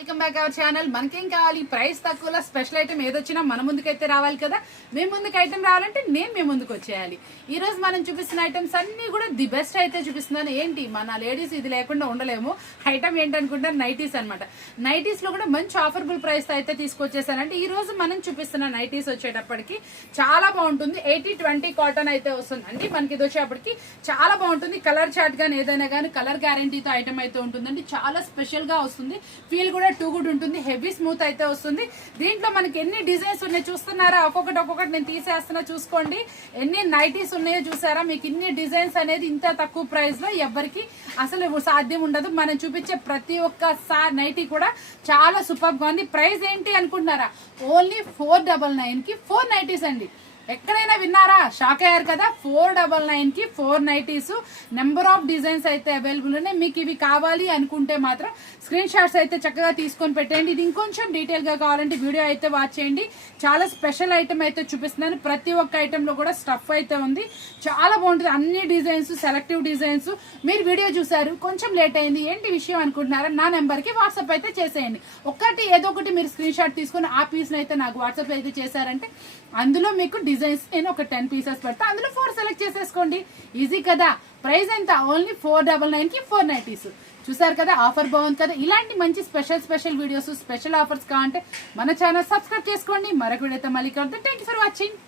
Welcome back our channel. మనకేం కావాలి, price తక్కువలో స్పెషల్ ఐటమ్ ఏదొచ్చినా మన ముందుకైతే రావాలి కదా. మీ ముందుకు ఐటమ్ రావాలంటే నేను మీ ముందుకు వచ్చేయాలి. ఈ రోజు మనం చూపిస్తున్న ఐటమ్స్ అన్ని కూడా ది బెస్ట్ అయితే చూపిస్తున్నాను. ఏంటి మన లేడీస్ ఇది లేకుండా ఉండలేము. ఐటమ్ ఏంటనుకుంటారు, నైటీస్ అనమాట. నైటీస్ లో కూడా మంచి ఆఫర్బుల్ ప్రైస్ అయితే తీసుకొచ్చేసానంటే ఈ రోజు మనం చూపిస్తున్న నైటీస్ వచ్చేటప్పటికి చాలా బాగుంటుంది. 80-20 కాటన్ అయితే వస్తుందండి. మనకి ఇది వచ్చేటప్పటికి చాలా బాగుంటుంది. కలర్ చార్ట్ గానీ ఏదైనా కానీ కలర్ గ్యారంటీతో ఐటమ్ అయితే ఉంటుందండి. చాలా స్పెషల్ గా వస్తుంది. ఫీల్ కూడా టూ గుడ్ ఉంటుంది. హెవీ స్మూత్ అయితే వస్తుంది. దీంట్లో మనకి ఎన్ని డిజైన్స్ ఉన్నాయి చూస్తున్నారా? ఒక్కొక్కటి నేను తీసేస్తున్నా, చూసుకోండి. ఎన్ని నైటీస్ ఉన్నాయో చూసారా? మీకు ఇన్ని డిజైన్స్ అనేది ఇంత తక్కువ ప్రైస్ లో ఎవరికి అసలు సాధ్యం ఉండదు. మనం చూపించే ప్రతి ఒక్క నైటీ కూడా చాలా సూపర్ గా ఉంది. ప్రైస్ ఏంటి అనుకుంటున్నారా? ఓన్లీ 499 కి 4 నైటీస్ అండి. ఎక్కడైనా విన్నారా? షాక్ అయ్యారు కదా. 499 కి 4 నైటీస్. నెంబర్ ఆఫ్ డిజైన్స్ అయితే అవైలబుల్ ఉన్నాయి. మీకు ఇవి కావాలి అనుకుంటే మాత్రం స్క్రీన్ షాట్స్ అయితే చక్కగా తీసుకొని పెట్టండి. ఇది ఇంకొంచెం డీటెయిల్ గా కావాలంటే వీడియో అయితే వాచ్ చేయండి. చాలా స్పెషల్ ఐటమ్ అయితే చూపిస్తున్నాను. ప్రతి ఒక్క ఐటమ్ లో కూడా స్టఫ్ అయితే ఉంది. చాలా బాగుంటుంది. అన్ని డిజైన్స్, సెలెక్టివ్ డిజైన్స్. మీరు వీడియో చూసారు, కొంచెం లేట్ అయింది, ఏంటి విషయం అనుకుంటున్నారా? నా నెంబర్ కి వాట్సాప్ అయితే చేసేయండి. ఏదో ఒకటి మీరు స్క్రీన్ షాట్ తీసుకొని ఆ పీస్ అయితే నాకు వాట్సాప్ అయితే చేశారంటే అందులో మీకు డిజైన్స్ నేను ఒక 10 పీసెస్ పెడతా. అందులో 4 సెలెక్ట్ చేసేసుకోండి. ఈజీ కదా. ప్రైస్ ఎంత? ఓన్లీ 499 కి 4 నైటీస్. చూసారు కదా, ఆఫర్ బాగుంది కదా. ఇలాంటి మంచి స్పెషల్ వీడియోస్, స్పెషల్ ఆఫర్స్ కావాలంటే మన ఛానల్ సబ్స్క్రైబ్ చేసుకోండి. మరొక వీడియోతో మళ్ళీ కలుద్దాం. Thank you for watching.